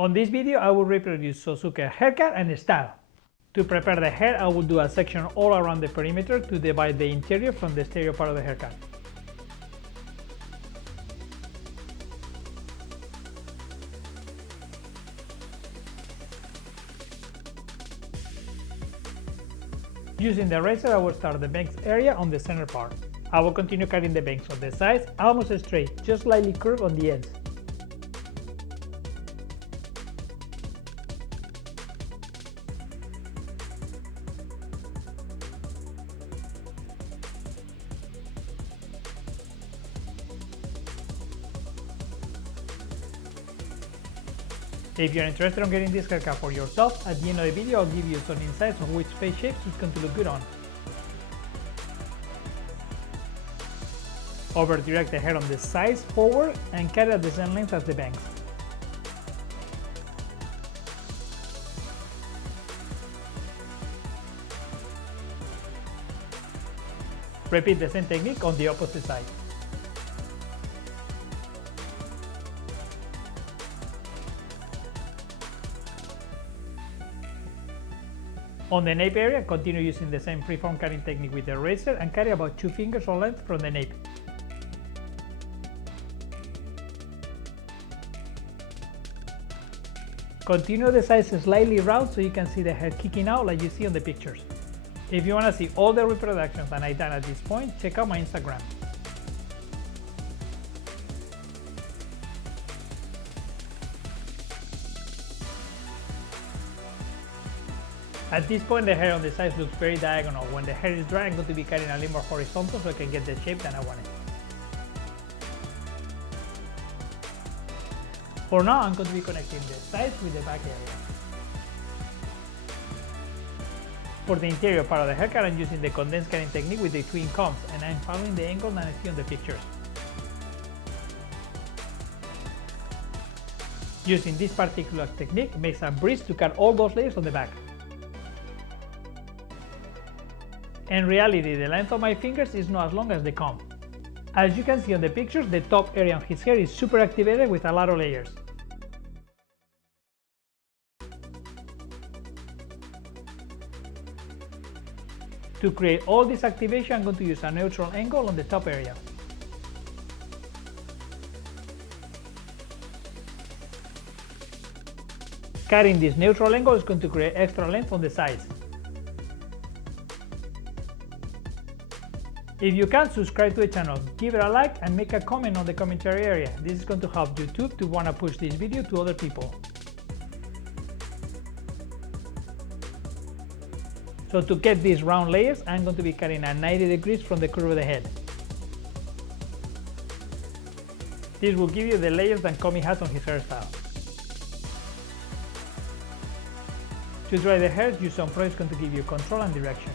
On this video, I will reproduce SHOUSUKE haircut and style. To prepare the hair, I will do a section all around the perimeter to divide the interior from the exterior part of the haircut. Using the razor, I will start the bangs area on the center part. I will continue cutting the bangs on the sides, almost straight, just slightly curved on the ends. If you're interested in getting this haircut for yourself, at the end of the video I'll give you some insights on which face shapes it's going to look good on. Over direct the hair on the sides forward and cut it at the same length as the bangs. Repeat the same technique on the opposite side. On the nape area, continue using the same freeform cutting technique with the razor and cut it about 2 fingers or length from the nape. Continue the sides slightly round so you can see the hair kicking out like you see on the pictures. If you want to see all the reproductions that I've done at this point, check out my Instagram. At this point, the hair on the sides looks very diagonal. When the hair is dry, I'm going to be cutting a little more horizontal so I can get the shape that I wanted. For now, I'm going to be connecting the sides with the back area. For the interior part of the haircut, I'm using the condensed cutting technique with the twin combs, and I'm following the angle that I see on the pictures. Using this particular technique makes a breeze to cut all those layers on the back. In reality, the length of my fingers is not as long as the comb. As you can see on the pictures, the top area of his hair is super activated with a lot of layers. To create all this activation, I'm going to use a neutral angle on the top area. Cutting this neutral angle is going to create extra length on the sides. If you can, subscribe to the channel, give it a like and make a comment on the commentary area. This is going to help YouTube to want to push this video to other people. So to get these round layers, I'm going to be cutting at 90 degrees from the curve of the head. This will give you the layers that Komi has on his hairstyle. To dry the hair, use some product going to give you control and direction.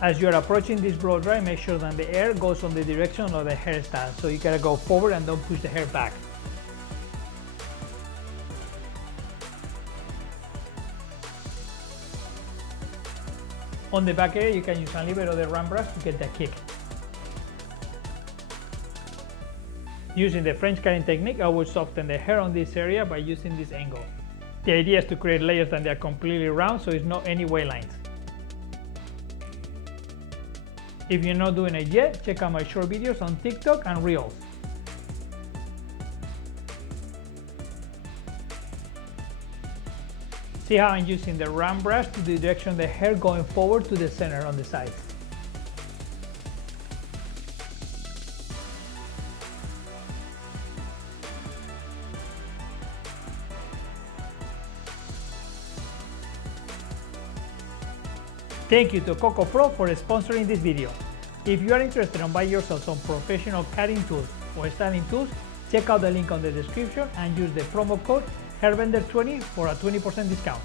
As you are approaching this blow dry, make sure that the air goes on the direction of the hairstyle, so you gotta go forward and don't push the hair back. On the back area, you can use a little bit of the round brush to get that kick. Using the French cutting technique, I will soften the hair on this area by using this angle. The idea is to create layers that they are completely round, so it's not any wave lines. If you're not doing it yet, check out my short videos on TikTok and Reels. See how I'm using the round brush to the direction of the hair going forward to the center on the sides. Thank you to Coco Pro for sponsoring this video. If you are interested in buying yourself some professional cutting tools or styling tools, check out the link on the description and use the promo code hairbender20 for a 20% discount.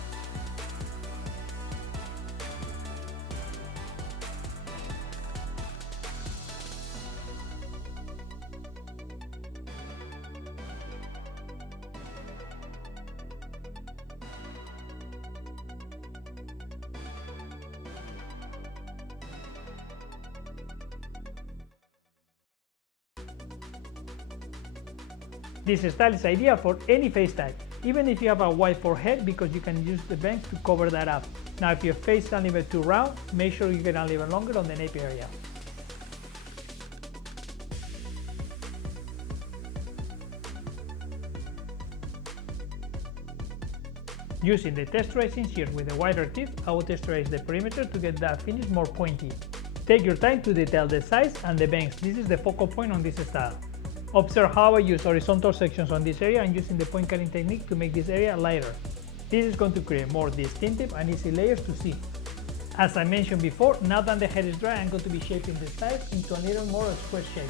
This style is ideal for any face type, even if you have a wide forehead, because you can use the bangs to cover that up. Now if your face is a little bit too round, make sure you get a little longer on the nape area. Using the texturizing shears with a wider tip, I will texturize the perimeter to get that finish more pointy. Take your time to detail the size and the bangs. This is the focal point on this style. Observe how I use horizontal sections on this area and using the point cutting technique to make this area lighter. This is going to create more distinctive and easy layers to see. As I mentioned before, now that the hair is dry, I'm going to be shaping the sides into a little more square shape.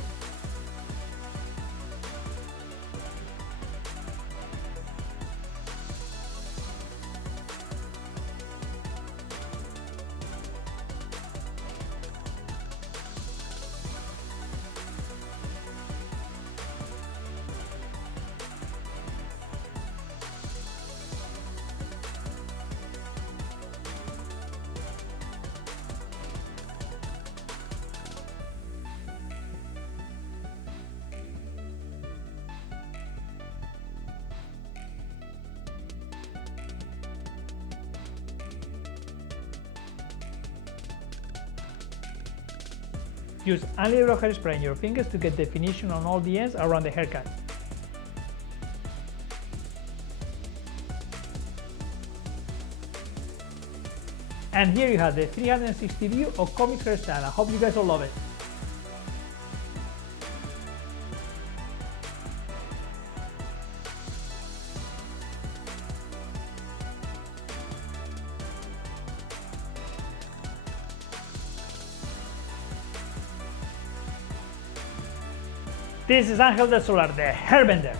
Use a little hairspray in your fingers to get definition on all the ends around the haircut. And here you have the 360 view of Komi's hairstyle. I hope you guys all love it. This is Angeldelsolar, the hairbender.